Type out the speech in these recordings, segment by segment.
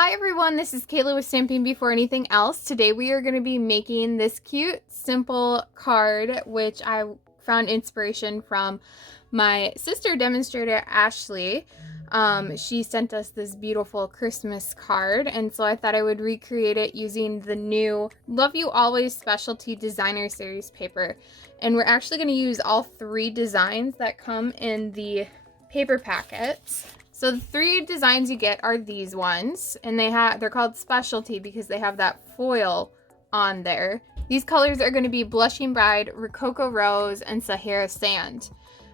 Hi everyone, this is Kayla with Stamping Before Anything Else. Today we are going to be making this cute, simple card, which I found inspiration from my sister demonstrator, Ashley. She sent us this beautiful Christmas card, and so I thought I would recreate it using the new Love You Always Specialty Designer Series paper. And we're actually going to use all three designs that come in the paper packets. So the three designs you get are these ones, and they're called specialty because they have that foil on there. These colors are going to be Blushing Bride, Rococo Rose, and Sahara Sand.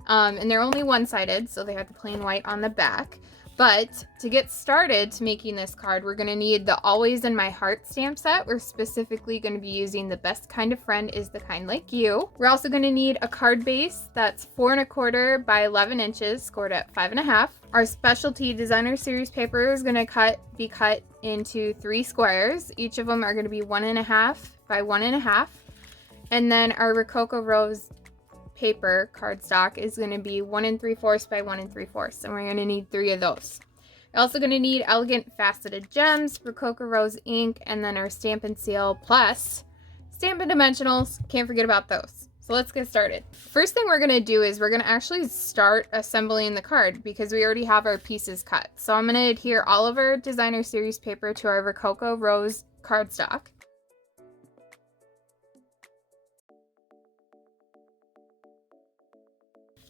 And they're only one-sided, so they have the plain white on the back. But to get started to making this card, we're going to need the Always in My Heart stamp set. We're specifically going to be using The Best Kind of Friend is the Kind Like You. We're also going to need a card base that's 4 1/4 by 11 inches, scored at 5 1/2. Our specialty designer series paper is going to be cut into 3 squares. Each of them are going to be 1 1/2 by 1 1/2. And then our Rococo Rose paper cardstock is going to be 1 3/4 by 1 3/4, and we're going to need 3 of those. We're also going to need Elegant Faceted Gems, Rococo Rose ink, and then our Stampin' Seal plus Stampin' Dimensionals. Can't forget about those. So let's get started. First thing we're going to do is we're going to actually start assembling the card because we already have our pieces cut. So I'm going to adhere all of our designer series paper to our Rococo Rose cardstock.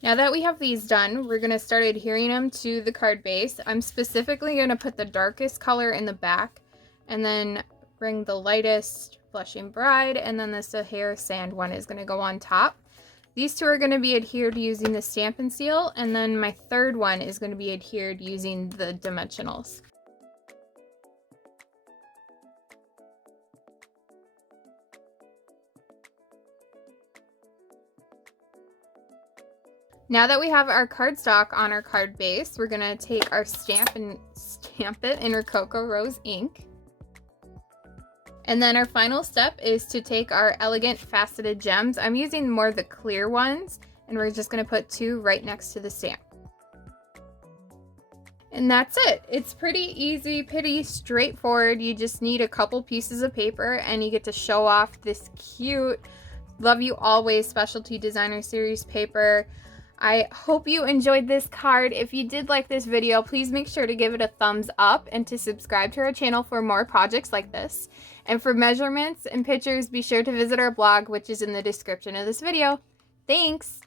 Now that we have these done, we're going to start adhering them to the card base. I'm specifically going to put the darkest color in the back and then bring the lightest Blushing Bride, and then the Sahara Sand one is going to go on top. These two are going to be adhered using the Stampin' Seal, and then my third one is going to be adhered using the Dimensionals. Now that we have our cardstock on our card base, we're going to take our stamp and stamp it in Rococo Rose ink. And then our final step is to take our Elegant Faceted Gems. I'm using more of the clear ones, and we're just going to put 2 right next to the stamp. And that's it. It's pretty easy, pretty straightforward. You just need a couple pieces of paper, and you get to show off this cute Love You Always Specialty Designer Series paper. I hope you enjoyed this card. If you did like this video, please make sure to give it a thumbs up and to subscribe to our channel for more projects like this. And for measurements and pictures, be sure to visit our blog, which is in the description of this video. Thanks!